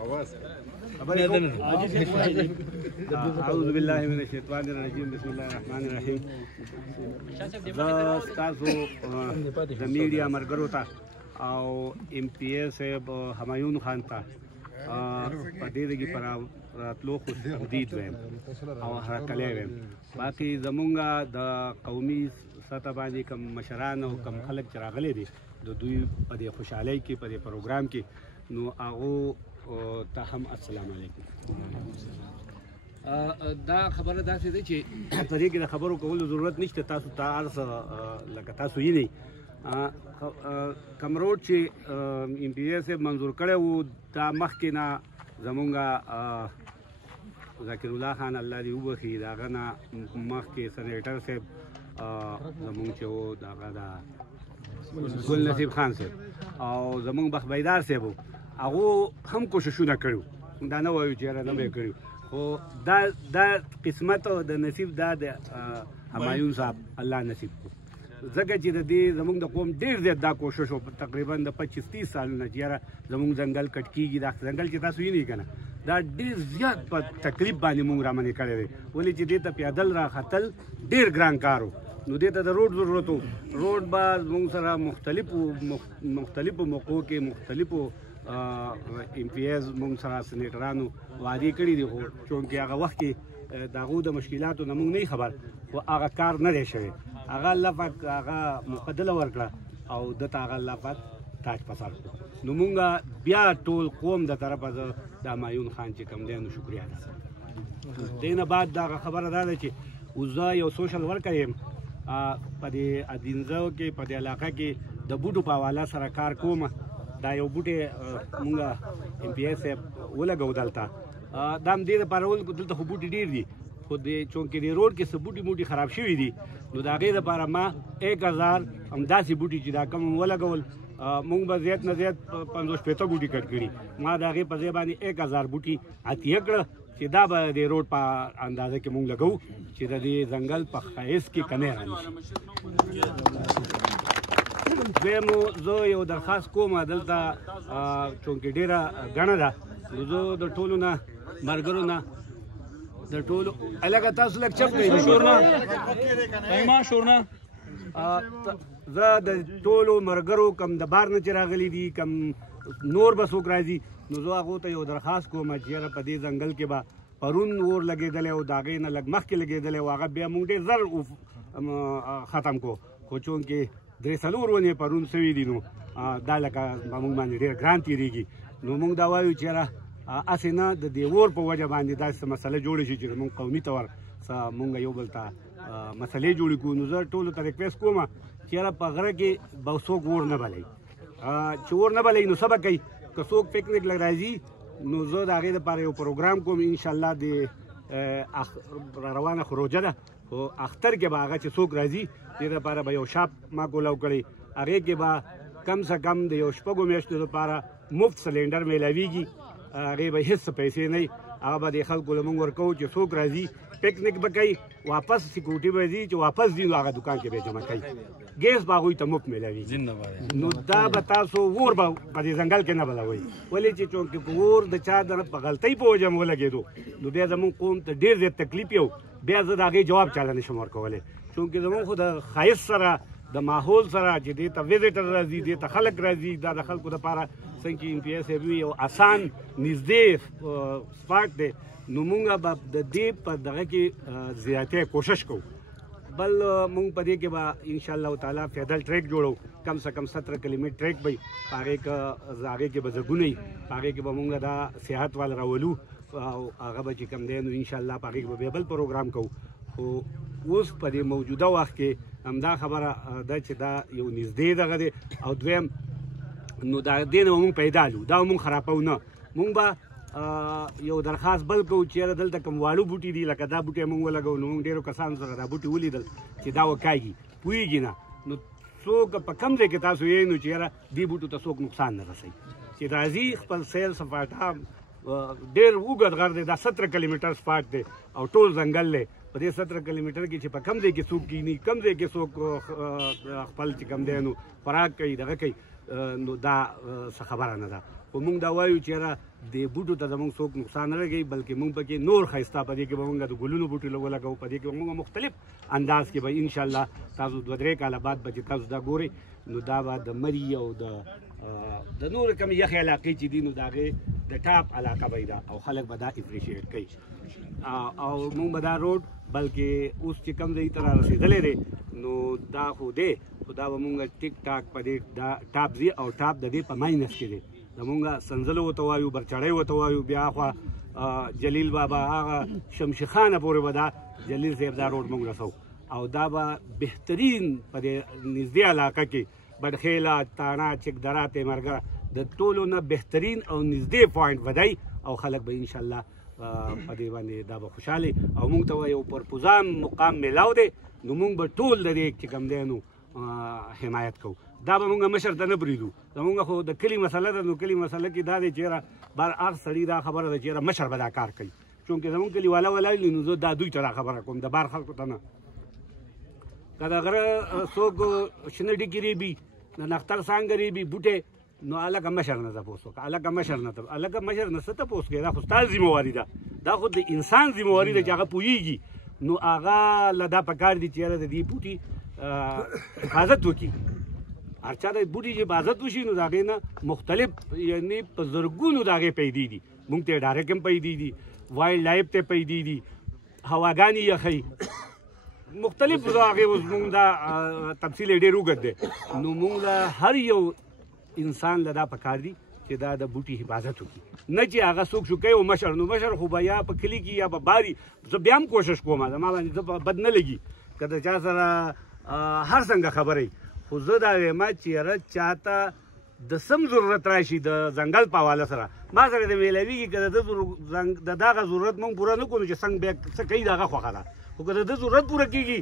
اعوذ بالله من الشیطان الرجیم بسم الله الرحمن الرحیم. تاسو د میډیا مرګرو ته او ایم پی ای صاحب همایون خان ته په دې کې پر راتلو خو دید ویم او هرکلی ویم. باقي زمونږ د قومي سطح باندې کم مشران او کم خلک چې راغلي دي د دوی په دې خوشحالۍ کې په دې پروګرام کې نو هغو ته هم السلام علیکم. دا خبره داسې ده چې په دې کې د خبرو کولو ضرورت نشته. تاسو ته هر څه لکه تاسو یې نه کوم روډ چې ایم پی ای صاحب منظور کړی و دا مخکې نه زمونږ ذاکر الله خان الله دې وبخي د هغه نه مخکې سنیټر صاحب زمونږ چې و د هغه د ګل نصیب خان صاحب او زمونږ بخبیدار صاحب و هغو هم کوششونه کړي. دا نه وایو چې یاره نه به یې کړي خو دا قسمت او د نصیب دا د همایون صاحب الله نصیب کړو. ځکه چې د دې زمونږ د قوم ډېر زیات دا کوشش و تقریبا د 25-30 سالونه چې یاره زمونږ ځنګل کټ کېږي. دا ځنګل چې تاسو وینئ که نه دا ډېر زیات په تکلیف باندې مونږ رامنې کړی دی. ولې چې دې ته پیادل راختل ډېر ګران کار و. نو دې ته د روډ ضرورت و. روډ به زمونږ سره مختلفو موقعو کې مختلفو ایم پی ایز مونږ سره سنیټرانو وعدې کړي دي خو چونکې هغه وخت کې د هغو د مشکلاتو نه مونږ نه خبر خو هغه کار نه دی شوی. هغه الله پاک هغه مقدله ورکړه او دته هغه الله پاک تاج په سر کړو. نو مونږ بیا ټول قوم د طرفه د همایون خان چې کوم دی نو شکریه ده. دې نه بعد دغه خبره دا ده چې اوس زه یو سوشل ورکر یم په دې ادینزو کې په دې علاقه کې د بوټو په حواله سره کار کوم. دا یو بوټی مونږ ایم پی ای صاحب ولګو دلته دا هم دې دپاره ولګو دلته خو بوټي ډېر دي خو چونکې د روډ کې څه بوټي موټي خراب شوي دي نو د هغې دپاره ما 1000 همداسې بوټي چې دا کم ولګول مونږ به زیات نه زیات 50-50 بوټي کټ کړي. ما د هغې په ځای باندې 1000 بوټي اتیه کړه چې دا به د روډ په اندازه کې مونږ لګو چې د دې ځنګل په ښایست کې کمی رانشي. دویمو زه یو درخواست کوم دلته چونکې ډېره ګڼه ده نو زه د ټولو نه ملګرو نه د ټولو لکه تاسو لږ چپ کوئ زه د ټولو ملګرو کم د بار نه چې راغلي دي کم نور به څوک راځي نو زه هغو ته یو درخواست کوم چې یاره په دې ځنګل کې به پرون اور لګېدلی او د هغې نه لږ مخکې لګېدلی او هغه بیا مونږ ډېر زر ختم کو خو چونکې 3-4 ونې پرون سوي دي نو دا لکه مونږ باندې ډېر ګران تېرېږي. نو مونږ دا وایو چې یاره هسې نه د دې اور په وجه باندې داسې مسله جوړه شي چې مونږ قومي طور مونږ یو بل ته مسلې جوړې کړو. نو زه ټولو ته ریکویسټ کوم چې یاره په غره کې به څوک اور نه بلوي. چې اور نه بلوي نو څه به کوي که څوک پکنیک لږ راځي نو زه د هغې دپاره یو پروګرام کوم انشاءالله د روانه خروجه ده خو اختر کې به هغه چې څوک راځي دې دپاره به یو شاپ ما کولاو کړی هغې کې به کم څه کم د یو 6 میاشتو دپاره مفت سلینډر میلاویږي. هغې به هېڅ پیسې نه وي هغه به د خلکو له مونږ ورکوو چې څوک راځي پکنیک به کوي واپس سیکورټي به ځي چې واپس ځي نو هغه دوکان کې به جمع کوي ګیس به هغوی ته مفت میلاویږي. نو دا به تاسو اور به په دې ځنګل کې نه بلوئ ولې چې چونکې اور د چا د په غلطۍ په وجه م ولګېدو نو بیا زمونږ قوم ته ډېر زیات تکلیف یو بیا زه د هغې جواب چاله نشم ورکولی چونکې زمونږ خو د ښایست سره د ماحول سره چې دې ته ویزیټر راځي دې ته خلک راځي دا د خلکو دپاره څنګه چې ایم پی ای صاحب یو آسان نږدې سپاټ دی نو مونږ به د دې په دغه کې زیاتې کوشش کوو. بل مونږ په دې کې به انشاءالله تعالی پیدل ټریک جوړو کم سے کم 17 کیلومتر ټریک به هغې کې به زګونه وي هغې کې به مونږ دا صحت والا راولو او هغه به چې کوم دی نو انشاءالله په هغې کې به بیا بل پروګرام کوو. خو اوس په دې موجوده وخت کې همدا خبره ده چې دا یو نږدې دغه دی او دویم نو دا دې نه به مونږ پیدا لو دا به مونږ خرابو نه. مونږ به یو درخواست بل کوو چې یاره دلته کوم واړه بوټي دي لکه دا بوټی مونږ ولګو نو مونږ ډېرو کسانو سره دا بوټي ولیدل چې دا وکاږي پوهېږي نه نو څوک په کم ځای کې تاسو یې نو چې یاره دې بوټو ته څوک نقصان نه رسوي چې راځي خپل سیل سپاټه ډېر اوږد غر دی دا 17 کیلومتر سپاټ دی او ټول ځنګل دی په دې 17 کیلومتر کې چې په کم ځای کې څوک کینی کم ځای کې څوک خپل چې کم دی نو خوراک کوي دغه کوي نو دا څه خبره نه ده. خو موږ دا وایو چې یاره دې بوټو ته زموږ څوک نقصان نه لګوي بلکې موږ پکې نور ښایسته په دې کې به موږ د ګلونو بوټي ولګوو په دې کې به موږ مختلف انداز کې به انشاءالله تاسو 2-3 کاله بعد به چې تاسو دا ګورئ نو دا به د مري او د نورې کومې یخې علاقې چې دي نو د هغې د ټاپ علاقه به دا او خلک به دا اپریشیټ کوي او موږ به دا روډ بلکې اوس چې کوم ځای ته را رسېدلی دی نو دا خو دی خو دا به مونږ ټیک ټاک په دې دا ټاپ ځي او ټاپ د دې په ماینس کې دی زمونږ سنځلو ورته وایو برچړی ورته وایو بیا خوا جلیل بابا هغه شمشي خانه پورې به دا جلیل صاحب دا روډ مونږ رسو او دا به بهترین په دې نږدې علاقه کې بډخیله تاڼه چک دره تیمرګه د ټولو نه بهترین او نږدې پوینټ ودی او خلک به انشاءالله په دې باندې دا به خوشحالي او مونږ ته یو پرپوزان مقام میلاو دی نو مونږ به ټول د دې چې کوم دی نو حمایت کوو دا به مونږ مشر ته نه پرېږدو زمونږ خو د کلي مسله ده نو کلي مسله کې دا دی چې یاره بار هر سړي دا خبره ده چې یاره مشر به دا کار کوي چونکې زمونږ کلي والا ولاړ دي نو زه دا دوی ته دا خبره کوم د بار خلکو ته نه که د غره څوک شنه ډکي ریبي د نختر څانګه ریبي بوټې نو هلکه مشر نه تپوس وکړه هلکه مشر نه څه تپوس کوې دا خو ستا ذمهواري ده دا خو د انسان ذمهواري ده چې هغه پوهېږي نو هغه له دا پکار دي چې یاره د دې بوټي حفاظت وکړي هر چا د بوټي چې حفاظت وشي نو د هغې نه مختلف یعنې په زرګونو د هغې پیدې دي مونږ ته ډایرکټ هم پیدې دي وایلډ لایف ته پیدې دي هواګانې یخوي مختلف د هغې اوس مونږ دا تفصیل یې ډېر اوږد دی نو مونږ له هر یو انسان له دا پکار دي چې دا د بوټي حفاظت وکړي نه چې هغه څوک شو کوي مشر نو مشر خو به یا په کلي کې یا په باري زه بیا هم کوشش کوم زما باندې زه بد نه لګي که د چا سره هر څنګه خبرې خو زه دا وایم چې یاره چاته د سم ضرورت راشي د ځنګل په حواله سره ما سره د میلاویږي که د دغه ضرورت موږ پوره نه کړو چې څنګه بیا څه کوي د هغه خوښه ده خو که د ده ضرورت پوره کېږي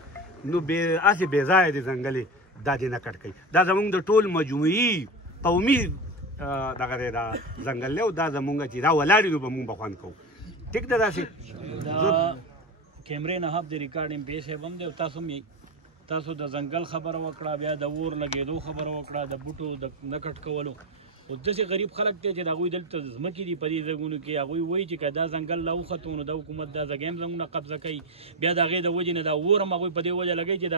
نو هسې بې ځایه د ځنګلې دا دې نه کټ کوي دا زموږ د ټول مجموعي قومي دغه دی دا ځنګل دی او دا زموږ چې دا ولاړ نو به مونږ به خوند کوو ټیک ده داسې کیمرې نه هم د ریکارډینګ پیسې هم دی او تاسو هم تاسو د ځنګل خبره وکړه بیا د اور لګېدو خبره وکړه د بوټو د نه کټ کولو خو داسې غریب خلک دی چې د هغوی دلته ځمکې دي په دې ځایونو کې هغوی وایي چې که دا ځنګل لا وختو نو د حکومت دا ځګۍ هم زموږ نه قبضه کوي بیا د هغې د وجې نه دا اور هم هغوی په دې وجه لګوي چې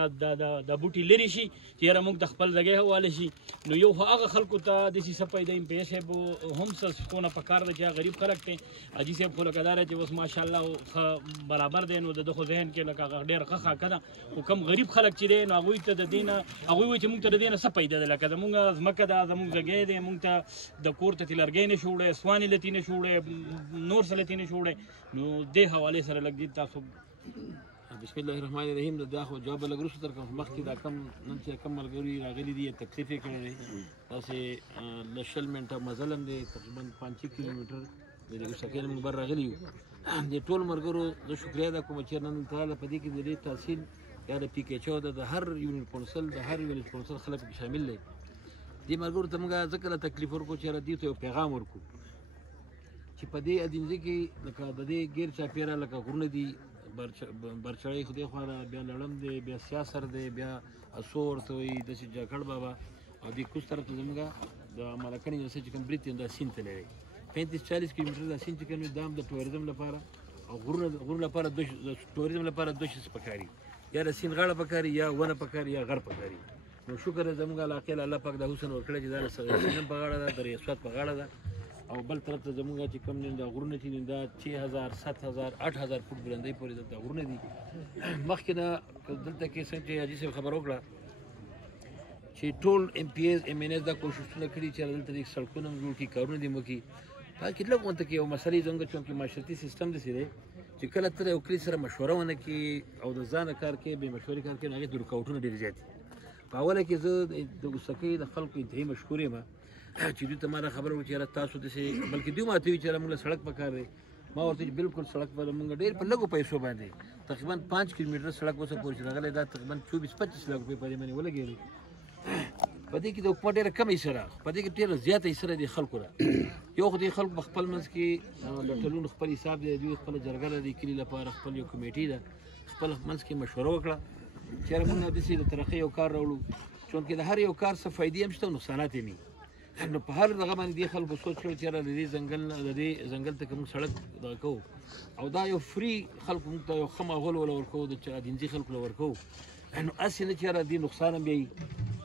دا بوټي لرې شي چې یاره موږ د خپل ځګۍ حواله شي نو یو خو هغه خلکو ته داسې څه پیدا امپیه صاحب هم څه څونه په کار ده چې هغه غریب خلک دی حاجي صاحب خو لکه دا دی چې اوس ماشاءالله ښه برابر دی نو د ده خو ذهن کې لکه هغه ډېر ښه خاکه ده خو کم غریب خلک چې دی نو هغوی ته د دې نه هغوی وایي چې موږ ته د دې نه څه پیدا ده لکه زموږ ځمکه ده زموږ ځګۍ دی موږ ته د کور ته لرګی نه شو وړی سوانې لتې نه شو وړی نور څه لتې نه شو وړی نو دې حوالې سره لږ دې تاسو بسم الله الرحمن الرحیم دا خو جواب لږ وروسته درکړم مخکې دا کم نن چې کم ملګري راغلي دي تکلیف یې کړی دی داسې له 20 منټه مزل هم دی تقریبا 5 کیلومیټر د دې سکین موږ بر راغلي یو د ټول ملګرو زه شکریه ادا کوم چې نن تعالی په دې کې د دې تحصیل یا د پی کې چو د هر یونین کونسل د هر ویلیج کونسل خلک شامل دي دې ملګرو ته موږ ځکه تکلیف ورکړو چې دې ته یو پیغام ورکړو چې په دې ادینځي کې لکه د دې غیر چاپیره لکه غرونه دي برچړی خو دې خوا بیا لړم دی بیا سیاسر دی بیا اسو ورته وایي داسې جاکړ بابا او دې کوز طرف ته زموږ د ملکني جلسه چې کوم برید دا سیند ته لري 35-40 کیلومتر دا سیند چې کوم دا د ټوریزم لپاره او غرونه لپاره د ټوریزم لپاره دوه شي پکاري یا د سیند غاړه پکاري یا ونه پکاري یا غر پکاري نو شکر زموږ علاقې الله پاک د حسن ورکړی چې دا سیند په غاړه ده د ریاست په غاړه ده او بل طرف ته زموږ چې کوم د غرونه چې دا 6000 7000 8000 فوټ بلندۍ پورې د غرونه دي مخکې نه دلته کې څنګه چې حاجي صاحب خبر وکړه چې ټول ایم پی ایز ایم ان ایس دا کوششونه کړي چې دلته د سړکونو جوړ کړي کارونه دي مو کې پکې لږ مونته کې یو مسلې څنګه چې معاشرتي سیستم دې سره چې کله تر یو کلی سره مشوره ونه کې او د ځان کار کې به مشورې کار کې هغه د رکاوټونو ډېر زیات په اوله کې زه د وسکې د خلکو انتهایی مشکور یم چې دوی ته ما خبره وکړه چې تاسو داسې بلکې دوی ماته وایي چې موږ سړک پکار دی ما ورته بالکل سړک پر موږ ډېر په لږو پیسو باندې تقریبا 5 کیلومتر سړک وسه پورې راغلی دا تقریبا 24-25 لک روپۍ په دې باندې ولګېدل په دې کې د حکومت ډېره کمه سره په دې کې ډېره زیاته سره د خلکو را یو خو د خلکو په خپل منځ کې لټلون خپل حساب دی دوی خپل جرګه لري کلی لپاره خپل یو کمیټي ده خپل منځ کې مشوره وکړه چې موږ داسې د ترقۍ یو کار راوړو چونکې د هر یو کار څه فایدې هم شته او نقصانات هم وي نو په هر دغه باندې دې خلکو سوچ کړی چې یاره د دې ځنګل ته که موږ سړک دغه کوو او دا یو فري خلکو موږ ته یو ښه ماحول وله ورکوو د چادینځي خلکو له ورکوو نو هسې نه چې یاره دې نقصان هم بیایي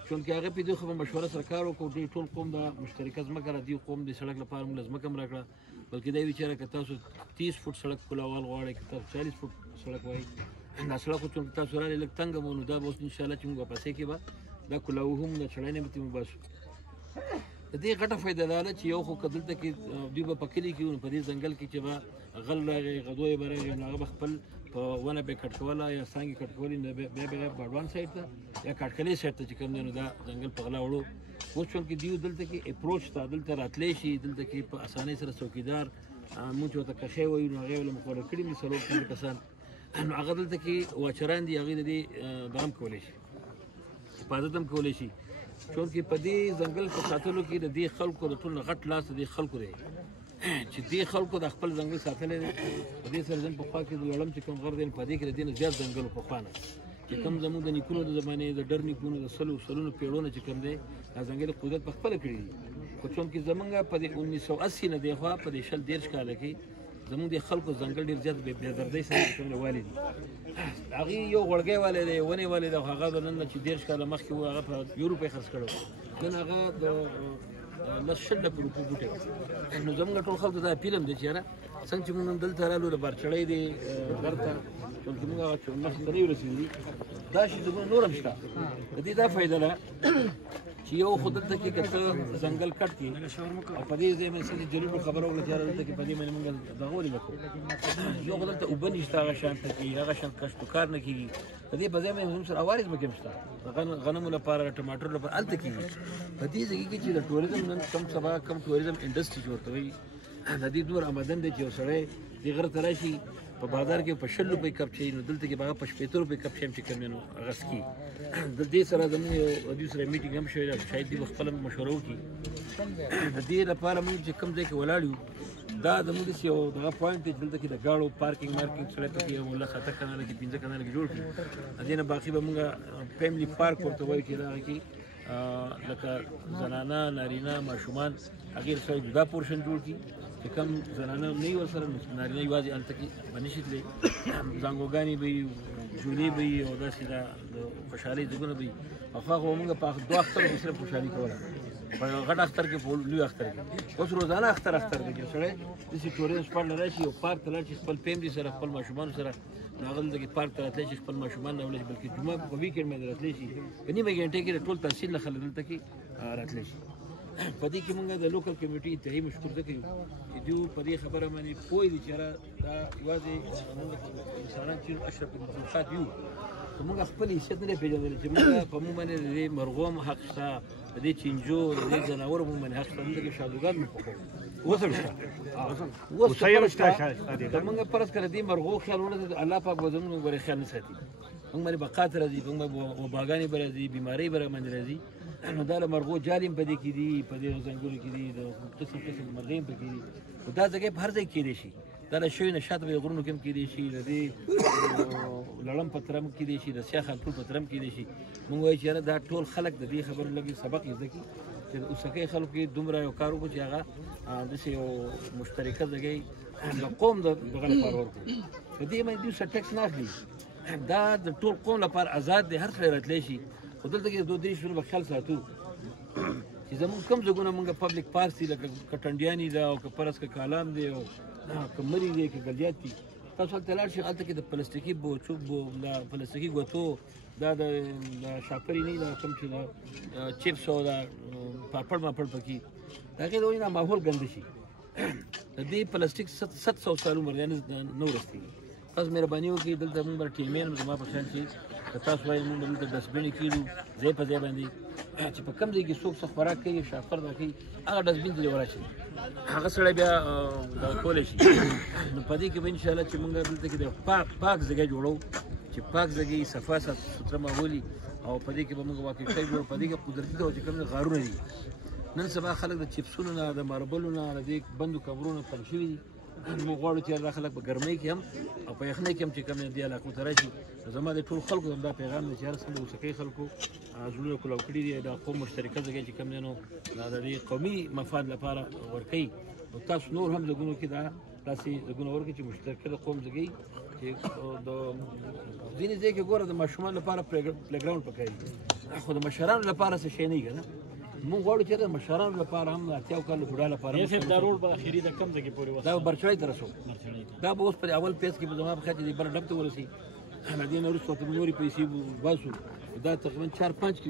چونکې هغه په دې خو به مشوره سره کار وکړو دې ټول قوم د مشترکه ځمکه را دې قوم د سړک لپاره موږ له ځمکه هم راکړه بلکې دا وي چې یاره که تاسو 30 فوټ سړک کولول غواړئ که تاسو 40 فوټ سړک وایي دا سړک خو چونکې تاسو رالې لږ تنګه به نو دا به اوس انشاءالله چې موږ واپسې کې به دا کولاوو هم د چړی نه به ترې وباسو د دې غټه فایده دا ده چې یو خو که دلته کې دوی به په کلي کې وو نو په دې ځنګل کې چې به غل راغی غدو یې به راغی نو هغه به خپل په ونه به یې کټ کوله یا څانګې کټ کولې نو بیا به یې باډوان سایډ ته یا کاټکلې سایډ ته چې کوم دی نو دا ځنګل په غلا وړو اوس چونکې دوی دلته کې اپروچ ته دلته راتلی شي دلته کې په اسانۍ سره څوکیدار مونږ چې ورته کښې وایو نو هغې له مقرر کړي دي 4 کسان نو هغه دلته کې واچران دي هغې د دې دغه هم کولی شي حفاظت هم کولی شي چونکې په دې ځنګل په ساتلو کې د دې خلکو د ټول نه غټ لاس د دې خلکو دی چې دې خلکو د خپل ځنګل ساتلی دی په دې سره زم پخوا کې د لړم چې کوم غر دی په دې کې د دې نه زیات ځنګل و پخوا نه چې کوم زموږ د نیکونو د زمانې د ډر نیکونو د سلونو پیړونو چې کوم دی دا ځنګل قدرت په خپله کړي دي خو چونکې زمونږ په دې 1980 نه دېخوا په دې 113 کاله کې زموږ د خلکو ځنګل ډېر زیات بېدردۍ سره چې کوم والي دي هغې یو غوړګی والی دی ونې والی دی خو هغه د نن نه چې 13 کاله مخکې و هغه په یورو خرڅ کړی نن هغه د 100 روپو بوټی نو زموږ ټول خلکو دا اپیل هم دی چې یاره څنګه چې موږ نن دلته رالو د بارچړی دی غر ته چونکې موږ هغه مخکې ته نه یو رسېدلي دا شي زموږ نور هم شته د دې دا فایده ده چې یو خو دلته کې که ته ځنګل کټ کړي او په دې ځای باندې څه جلیلو خبره وکړه چې یاره دلته کې په دې باندې موږ دغه ولې نه کوو یو خو دلته اوبه نشته هغه شان ته کېږي هغه شان کښت و کار نه کېږي په دې په ځای باندې زموږ سره عوارض به کې هم شته غنمو لپاره ټماټر لپاره هلته کېږي په دې ځای کې چې د ټوریزم نن کم سبا کم ټوریزم انډسټري چې ورته وایي د دې دومره آمدن دی چې یو سړی دې غره ته راشي په بازار کې په 100 روپۍ کپ چي نو دلته کې به هغه په 70 روپۍ کپ شي چې کوم نو هغه سکي د دې سره زموږ یو دوی سره میټینګ هم شوی دی شاید دوی به خپله مشوره وکړي د دې لپاره موږ چې کوم ځای کې ولاړ یو دا زموږ داسې یو دغه پوینټ دی چې دلته کې د ګاړو پارکینګ مارکینګ سړی پکې یو لږ اته کناله کې 15 کناله کې جوړ کړي د دې نه باقي به موږ فیملی پارک ورته وایو چې هغه کې لکه زنانه نارینه ماشومان هغې سره جدا پورشن جوړ کړي چې کوم زنانه نه وي ورسره نارینه یوازې هلته کې به نشي تللی زانګوګانې به وي جولې به وي او داسې د خوشحالۍ ځایونه به وي او خو هغه به مونږ په 2 اخترو کې صرف خوشحالي کوله په غټ اختر کې په لوی اختر کې اوس روزانه اختر دی چې سړی داسې ټوریزم سپاټ له راشي یو پارک ته لاړ شي خپل فیملي سره خپل ماشومانو سره نو هغه دلته کې پارک ته راتلی شي خپل ماشومان راوړی شي بلکې جمعه په ویکینډ باندې راتلی شي په نیمه ګنټې کې د ټول تحصیل نه خلک دلته کې راتلی شي په دې کې موږ د لوکل کمیټي انتهایی مشکور ځکه یو چې دوی په دې خبره باندې پوه دي چې دا یوازې موږ انسانان چې اشرف المخلوقات یو خو موږ خپل حیثیت نه دی پېژندلی چې موږ په موږ باندې د دې مرغو هم حق شته د دې چینجو د دې ځناورو موږ باندې حق شته دلته کې شادوګان موږ پخوو اوس هم شته که موږ فرض کړه دې مرغو خیال ونه الله پاک به زموږ ګورې خیال نه ساتي موږ باندې بقات راځي موږ وباګانې به راځي بیمارۍ به راباندې راځي نو دا له مرغو جالې هم په دې کې دي په دې ځنګلو کې دي د قسم قسم مرغۍ هم پکې دي خو دا ځای په هر ځای کې کېدی شي دا له شوي نه شاته به غرونو کې هم کېدی شي د دې لړم په طرف کېدی شي د سیاه خانپور په طرف کېدی شي موږ وایو چې یاره دا ټول خلک د دې خبرو لږ سبق یې زده کړي چې د اوسنۍ خلکو کې دومره یو کار وکړو چې هغه داسې یو مشترکه ځای د قوم دغه لپاره ورکړو په دې باندې دوی څه ټکس نه اخلي دا د ټول قوم لپاره آزاد دی هر سړی راتلی شي خو دلته کې 2-3 شنو به خیال ساتو چې زموږ کوم ځایونه موږ پبلک پارک دي لکه کټنډیانې ده او که فرض که کالام دی او که مري دی که ګلجات دي تاسو هلته لاړ شئ هلته کې د پلاستیکي بوچو د پلاستیکي ګوتو دا د شاپري نه دا کوم چې د چپس او د پاپړ ماپړ پکې د هغې د وجې نه ماحول ګنده شي د دې پلاستیک 700 سال عمر دی نه ورسېږي تاسو مهرباني وکړئ دلته موږ به ټیمین زما په شان چې که تاسو وایئ موږ به دلته ډسبین کېږو ځای په ځای باندې چې په کوم ځای کې څوک څه خوراک کوي شاخر دا کوي هغه ډسبین ته دې ورچوي هغه سړی بیا کولی شي نو په دې کې به انشاءالله چې موږ دلته کې د پاک ځای جوړو چې پاک ځای صفا سوتره ماحول او په دې کې به موږ واقعي جوړو په دې کې قدرتي ډول چې کوم غارونه دي نن سبا خلک د چپسونو نه د ماربلو نه د دې بندو کمرونو تنګ شوي دي موږ غواړو چې دا خلک په ګرمۍ کې هم او په یخنۍ کې هم چې کوم دې علاقو ته راشي. زما د ټول خلکو دا پیغام دی چې هر څنګه اوسکۍ خلکو زړونه کلاو کړي دي د قوم مشترکه ځای چې کوم دی نو دا د قومي مفاد لپاره ورکوي. او تاسو نور هم زګونو کې دا داسې زګونه ورکړي چې مشترکه د قوم ځای چې د ځینې ځای کې ګوره د ماشومانو لپاره پلیګراوند پکار دي خو د مشرانو لپاره څه شی نه ګنه. مونږ غواړو چې د مشرانو لپاره هم د اتیاو کالو بوډا لپاره دا روډ به اخري د کم ځای کې پورې دا برچړی ته رسو. دا به اوس په اول پیس کې به زما په خاطر دې بل ډب ته ورسي. دې نه وروسته نورې پیسې باسو دا تقریبا 4-5